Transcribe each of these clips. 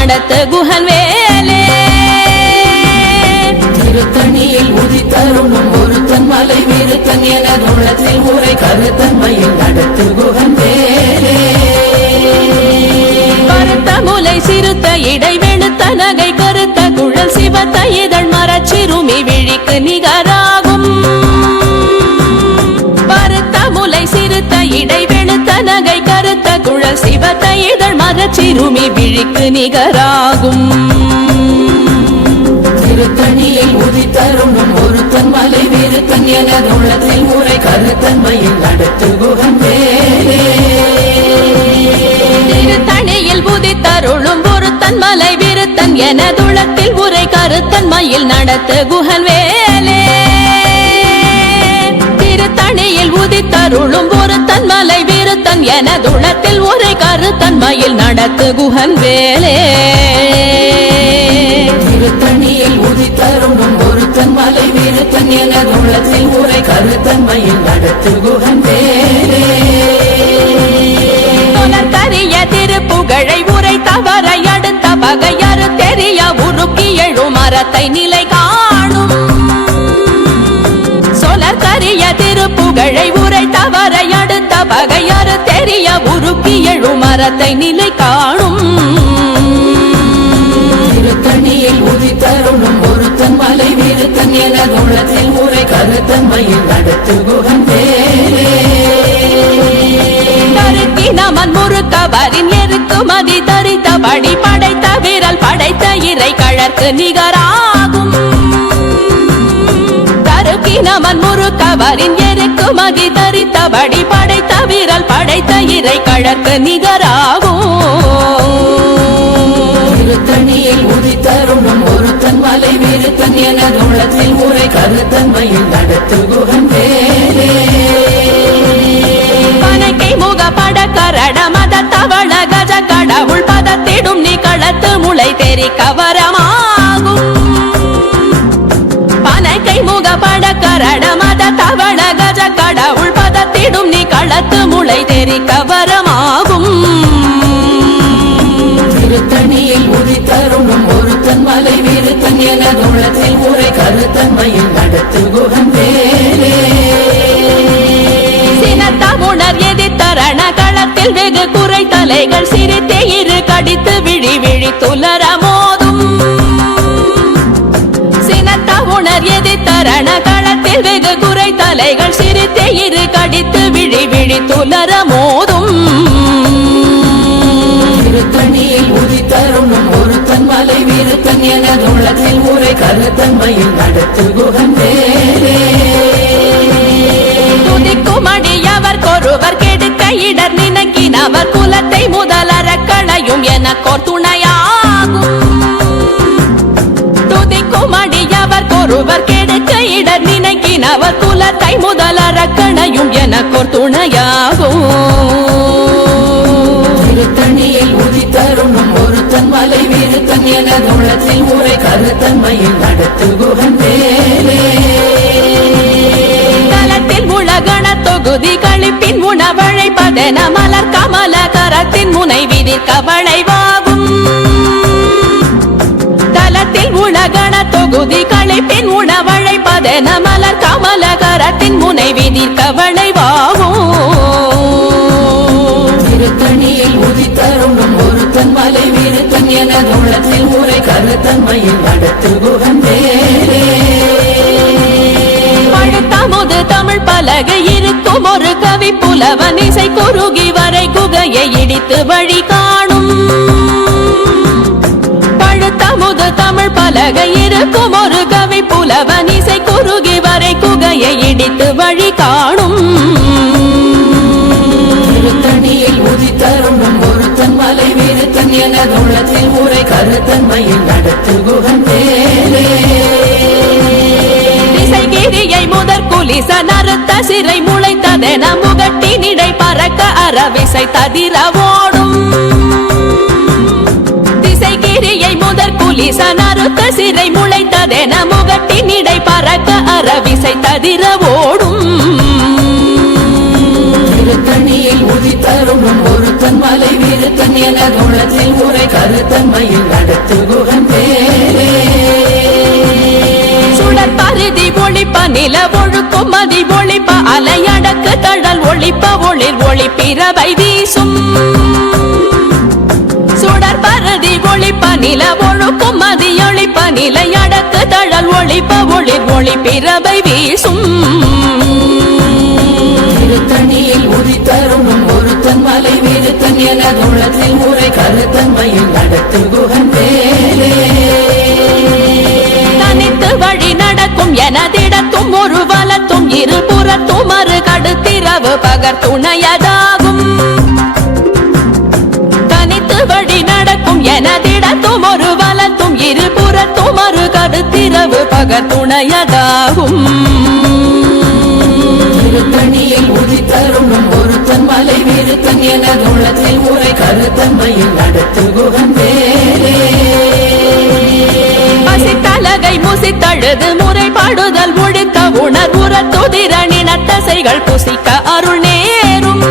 நடத்த குஹன் வேலே திருத்தணியில் உதித்தருணும் ஒருத்தன் மலை விருத்தன் எனது உள்ளத்தில் உரை கருத்தன்மையில் நடத்து குஹன் வேலே கருத்த முலை சிறுத்த இடை வெளுத்த நகை கருத்த குழல் சிவத்த இதழ் மரச்சிறுமி விழிக்கு நிகராகும் பருத்த முலை சிறுத்த இடை வெளுத்த நகை கருத்த குழல் சிவத்த இதழ் மரச்சிறுமி விழிக்கு நிகராகும் திருத்தணியில் உதித்தருணும் ஒருத்தன் மலை விருத்தன் எனது உள்ளத்தில் உரை கருத்தன்மையில் நடத்து குஹன் வேலே திருத்தணியில் உதித்தருளும் ஒருத்தன் மலை விருத்தன் எனதுளத்தில் உரை கருத்தன்மையில் நடத்து குஹன் வேலே திருத்தணியில் உதித்தருளும் ஒருத்தன் மலை விருத்தன் எனதுளத்தில் உரை கருத்தன்மையில் நடத்து குஹன் வேலே திருத்தணியில் உதித்தருணும் ஒருத்தன் மலை விருத்தன் எனது உள்ளத்தில் உரை கருத்தன்மையில் நடத்து குஹன் வேலே புலத்தறிய திருப்புகழை உரை தவறை அடுத்த பகையறு தெரிய உருக்கி எழும் மரத்தை நிலை காணும் சொலத்தறிய திருப்புகழை உரை தவறை அடுத்த பகையறு தெரிய உருக்கி எழும் மரத்தை நிலை காணும் திருத்தணியில் உதித்தருணும் ஒருத்தன் மலை விருத்தன் எனது உள்ளத்தில் உரை கருத்தன்மையில் நடத்து குஹன் வேலே நமன் முறுக்கவரின் எருக்குமதி தரித்தபடி படைத்த விரல் படைத்த இறை கழற்கு நிகராகும் தருக்கி நமன் முறுக்கவரின் எருக்குமதி தரித்தபடி படைத்த விரல் படைத்த இறை கழற்கு நிகராகும் திருத்தணியில் உதித்தருணும் ஒருத்தன் மலை விருத்தன் எனது உள்ளத்தில் உரை கருத்தன்மையில் நடத்து குஹன் வேலே பனக்கை முக பட கரட மத தவள கஜ கடவுள் பதத்திடும் நிகழத்து முளை தெரி கவரமாகும் பனக்கை முக பட கரட மத தவள கஜ கடவுள் பதத்திடும் நிகழத்து முளை தெரி கவரமாகும் திருத்தணியில் உதித்தருணும் ஒருத்தன் மலை விருத்தன் எனது உள்ளத்தில் உரை கருத்தன்மையில் நடத்து குஹன் வேலே சினத்தமுணர் எதிர்த்தரண களத்தில் வெகு குறை தலைகள் சிரித்தே இரு கடித்து விழி விழி துலர மோதும் சினத்தமுணர் எதிர்த்தரண களத்தில் வெகு குறை தலைகள் சிரித்தே இரு கடித்து விழி விழி துலர மோதும் திருத்தணியில் உதித்தருணும் ஒருத்தன் மலை விருத்தன் எனது உள்ளத்தில் உரை கருத்தன்மையில் நடத்து குஹன் வேலே துதிக்குமடியவர் கொருவர் கெடுக்க இடர் நினைக்கினவர் குலத்தை முதலற களையும் எனக்கோர் துணையாகும் துதிக்குமடியவர் கொருவர் கெடுக்க இடர் நினைக்கினவர் குலத்தை முதலற களையும் எனக்கோர் துணையாகும் திருத்தணியில் உதித்தருணும் ஒருத்தன் மலை விருத்தன் எனது உள்ளத்தில் உரை கருத்தன்மையில் நடத்து குஹன் வேலே தலத்தில் உலகண தொகுதி கழிப்பின் உணவழைப்பதென மலர் கமல கரத்தின் முனை விதிர்க்க வளைவாகும் தலத்தில் உலகண தொகுதி கழிப்பின் உணவழைப்பதென மலர் கமல கரத்தின் முனை விதிர்க்க வளைவாகும் திருத்தணியில் உதித்தருணும் ஒருத்தன் மலை விருத்தன் எனது உள்ளத்தில் உரை கருத்தன்மையில் நடத்து குஹன் வேலே பழுத்தமுது தமிழ் பலகை இருக்கும் ஒரு கவி புலவன் இசை குறுகி வரை குகையை இடித்து வழி காணும் பழுத்தமுது தமிழ் பலகை இருக்கும் ஒரு கவி புலவன் இசை குறுகி வரை குகையை இடித்து வழி காணும் திருத்தணியில் உதித்தருணும் ஒருத்தன் மலை விருத்தன் எனது உள்ளத்தில் உரை கருத்தன்மையில் நடத்து குஹன் வேலே திசைகிரியை முதற் குலிச நறுத்த சிறை முளைத்ததென முகட்டினிடை பறக்க அறவிசை ததிர ஓடும் திசைகிரியை முதற் குலிச நறுத்த சிறை முளைத்ததென முகட்டினிடை பறக்க அறவிசை ததிர ஓடும் திருத்தணியில் உதித்தருணும் ஒருத்தன் ஒருத்தன் மலை விருத்தன் எனது உள்ளத்தில் உரை கருத்தன்மையில் நடத்து குகன் பேரே சுடர் பருதி ஒளிப்ப நில ஒழுக்கும் மதி ஒளிப்ப அலையடக்கு தழல் ஒளிப்ப ஒளிர் ஒளிப்பிரவை வீசும் சுடர் பருதி ஒளிப்ப நில ஒழுக்கும் மதி ஒளிப்ப நிலையடக்கு தழல் ஒளிப்ப ஒளிர் ஒளிப்பிரவை வீசும் திருத்தணியில் உதித்தருணும் ஒருத்தன் மலை விருத்தன் எனது உள்ளத்தில் உரை கருத்தன்மையில் நடத்து குகன் பேரே தனித்து வழி நடக்கும் எனதிடத்தும் ஒரு வலத்தும் இருபுறத்தும் மறு கடுத்திரவு பகர் துணையதாகும் தனித்து வழி நடக்கும் எனதிடத்தும் ஒரு வலத்தும் இருபுறத்தும் மறு கடுத்திரவு பகர் துணையதாகும் திருத்தணியில் உதித்தருணும் ஒருத்தன் மலை விருத்தன் எனது உள்ளத்தில் உரை கருத்தன்மையில் நடத்து குகன் பேரே பசித்தலகை முசித்தழுது முறைப்பாடுதல் ஒழுக்க உணர்வுற துதிரணின தசைகள் புசிக்க அருள் நேரும்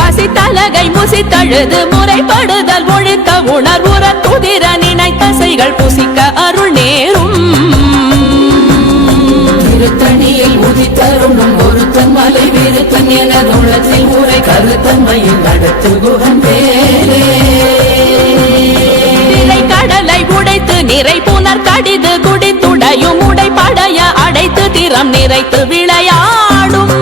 பசித்தலகை முசித்தழுது முறைப்படுதல் ஒழுக்க உணர்வுற துதிரணின தசைகள் புசிக்க அருள் நேரும் திருத்தணியில் உதித்தருணும் ஒருத்தன் மலை விருத்தன் எனது உள்ளத்தில் உரை கருத்தன்மையில் நடத்து குகன் பேரே கடலை உடைத்து நிறை புனர் கடிது குடித்துடையும் உடைப்படைய அடைத்து திறம் நிறைத்து விளையாடும்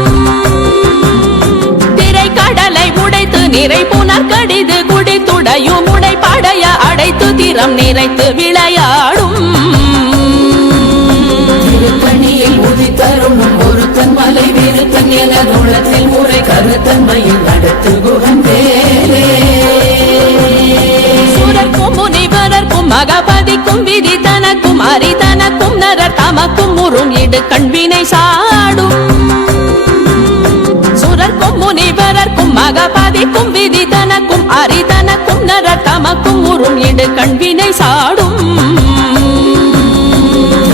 திரை கடலை உடைத்து நிறை புனர் கடிது குடித்துடையும் உடைப்படைய அடைத்து திறம் நிறைத்து விளையாடும் திருத்தணியில் உதித்தருணும் ஒருத்தன் மலை விருத்தன் எனது உள்ளத்தில் உரை கருத்தன்மையில் நடத்து குகன் பேரே சுரர்க்கும் முனிவரர்க்கும் மகபதிக்கும் விதி தனக்கும் அரிதனக்கும் நரர் தமக்கும் உறும் இடு கண்வினை சாடும் சுரர்க்கும் முனிவரர்க்கும் மகபதிக்கும் விதி தனக்கும் அரிதனக்கும் நரர் தமக்கும் உறும் இடு கண்வினை சாடும்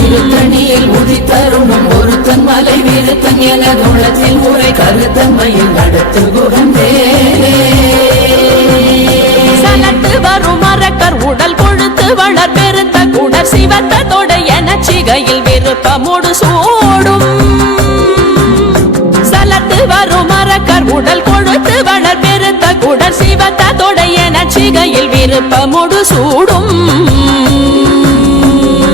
திருத்தணியில் உதித்தருணும் ஒருத்தன் மலை விருத்தன் எனது உள்ளத்தில் உரை கருத்தன்மையில் நடத்து குகன் பேரே சலத்து வரும் மரக்கர் உடல் கொழுத்து வளர் பெருத்த குடர் சிவத்த தொடை என சிகையில் விருப்பமோடு சூடும் சலத்து வரும் மரக்கர் உடல் கொழுத்து வளர் பெருத்த குடர் சிவத்த தொடை என சிகையில் விருப்பமோடு சூடும்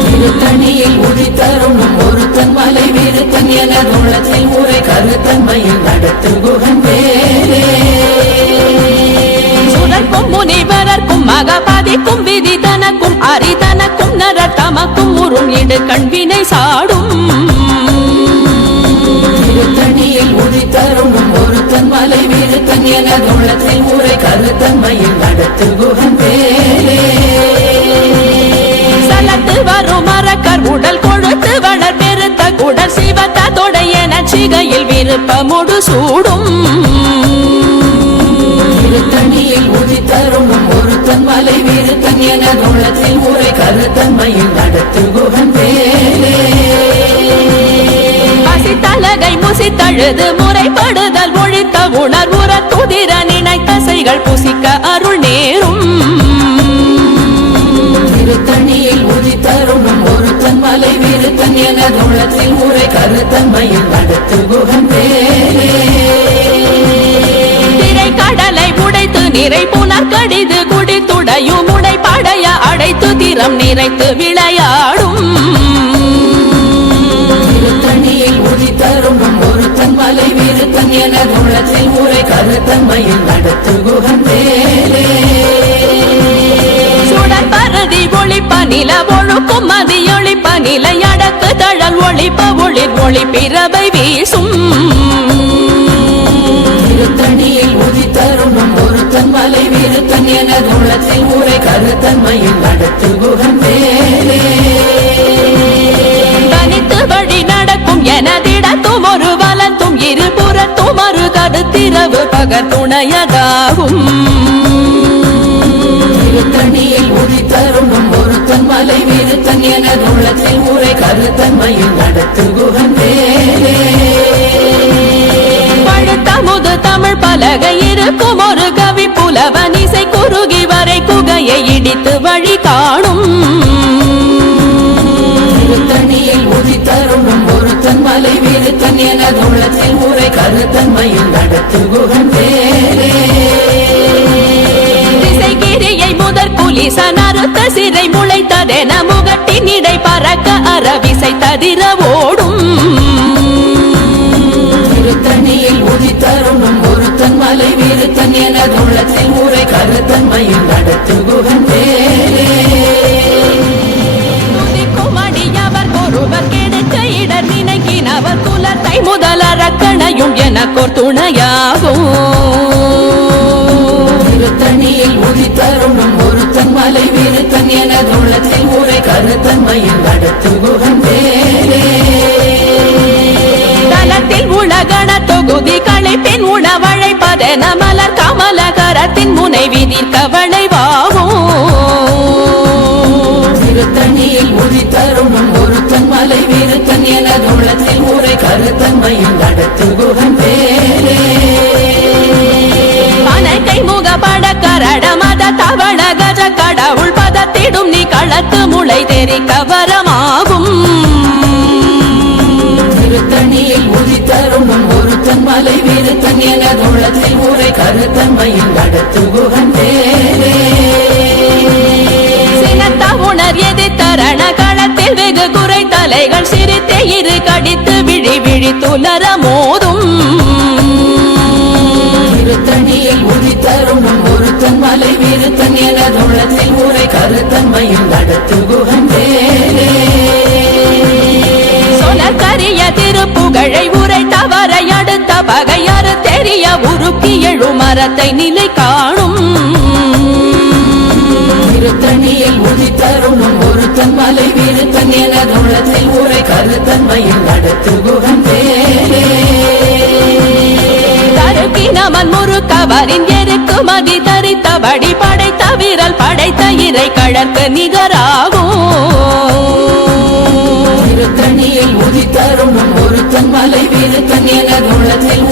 திருத்தணியில் உதித்தருணும் ஒருத்தன் மலை விருத்தன் எனது உள்ளத்தில் உரை கருத்தன்மையில் நடத்து குகன் பேரே சுரர்க்கும் முனிவரர்க்கும் மகபதிக்கும் விதி தனக்கும் அரிதனக்கும் நரர் தமக்கும் உறும் இடு கண்வினை சாடும் திருத்தணியில் உதித்தருணும் ஒருத்தன் மலை விருத்தன் எனது உள்ளத்தில் உரை கருத்தன்மையில் நடத்து குகன் பேரே சலத்து வரும் மரக்கர் உடல் கொழுத்து வளர் பெருத்த குடர் சிவத்த தொடை என சிகையில் விருப்பமோடு சூடும் திருத்தணியில் உதித்தருணும் ஒருத்தன் மலை விருத்தன் எனது உள்ளத்தில் உரை கருத்தன்மையில் நடத்து குகன் பேரே பசித்தலகை முசித்தழுது முறைப்படுதல் ஒழித்த உணர்வுற துதிர நினைத்தசைகள் புசிக்க அருள் நேரும் திருத்தணியில் உதித்தருணும் ஒருத்தன் மலை விருத்தன் எனது உள்ளத்தில் உரை கருத்தன்மையில் நடத்து குகன் பேரே திரை கடலை உடைத்து நிறை புனர் கடிது குடித்துடையும் உடைப்படைய அடைத்து திறம் நிறைத்து விளையாடும் திருத்தணியில் உதித்தருணும் ஒருத்தன் மலை விருத்தன் எனது உள்ளத்தில் உரை கருத்தன்மையில் நடத்து குகன் பேரே சுடர் பருதி ஒளிப்ப நில ஒழுக்கும் மதி ஒளிப்ப நிலையடக்கு தழல் ஒளிப்ப ஒளிர் ஒளிப்பிரவை வீசும் திருத்தணியில் உதித்தருணும் ஒருத்தன் மலை விருத்தன் எனது உள்ளத்தில் உரை கருத்தன்மையில் நடத்து குகன் பேரே தனித்து வழி நடக்கும் எனதிடத்தும் ஒரு வலத்தும் இருபுறத்தும் மறு கடுத்திரவு பகர் துணையதாகும் திருத்தணியில் உதித்தருணும் ஒருத்தன் மலை விருத்தன் எனது உள்ளத்தில் உரை கருத்தன்மையில் நடத்து குகன் பேரே பழுத்தமுது தமிழ் பலகை இருக்கும் ஒரு கவி புலவன் இசை குறுகி வரை குகையை இடித்து வழி காணும் திருத்தணியில் உதித்தருளும் ஒருத்தன் மலை விருத்தன் எனது உள்ளத்தில் உரை கருத்தன்மையில் நடத்து குகன் பேரே திசைகிரியை முதற் புலிசன் அறுத்த சிறை முளைத்ததென முகட்டின் இடை பறக்க அறவிசை ததிர ஓடும் திருத்தணியில் உதித்தருளும் ஒருத்தன் மலை விருத்தன் எனது உள்ளத்தில் உரை கருத்தன்மையில் நடத்து குகன் பேரே துதிக்கும் அடியவர் ஒருவர் கெடுக்க இடர் நினைக்கினவர் குலத்தை முதலறக்கணையும் எனக்கோர் துணையாகும் திருத்தணியில் உதித்தருளும் ஒருத்தன் மலை விருத்தன் எனது உள்ளத்தில் உரை கருத்தன்மையில் நடத்து குகன் பேரே தலத்தில் உலகண தொகுதி களைப்பின் உணவழைப்பதென மலர் கமலகரத்தின் முனை விதிர்க்க வளைவாகும் திருத்தணியில் உதித்தருளும் ஒருத்தன் மலை விருத்தன் எனது உள்ளத்தில் உரை கருத்தன்மையில் நடத்து குகன் பேரே பனக்கை முகப்பட கரட மத தவள கஜ கடவுள் பதத்திடும் நீ களத்து முளை தெரிக்க வரமாகும் திருத்தணியில் உதித்தருளும் ஒருத்தன் மலை விருத்தன் எனது உள்ளத்தில் உரை கருத்தன்மையில் நடத்து குகன் பேரே சினத்த உணர் எதிர்த்தரண களத்தில் வெகு குறை தலைகள் சிரித்தே இரு கடித்து விழி விழி துலர மோதும் திருத்தணியில் உதித்தருளும் ஒருத்தன் மலை விருத்தன் எனது உள்ளத்தில் உரை கருத்தன்மையில் நடத்து குகன் பேரே சொலக்கரிய திருப்புகழை உரை தவறை அடுத்த பகையாறு தெரிய உருக்கி எழு மரத்தை நிலை காணும் திருத்தணியில் உதித்தருளும் ஒருத்தன் மலை விருத்தன் எனது உள்ளத்தில் உரை கருத்தன்மையில் நடத்து குகன் பேரே தருக்கினமன் முறுக்கவரின் எருக்கு மதி தரித்தபடி படைத்த விரல் படைத்த இறை கழற்கு நிகராகும் திருத்தணியில் உதித்தருளும் ஒருத்தன் மலை விருத்தன் எனது உள்ளத்தில்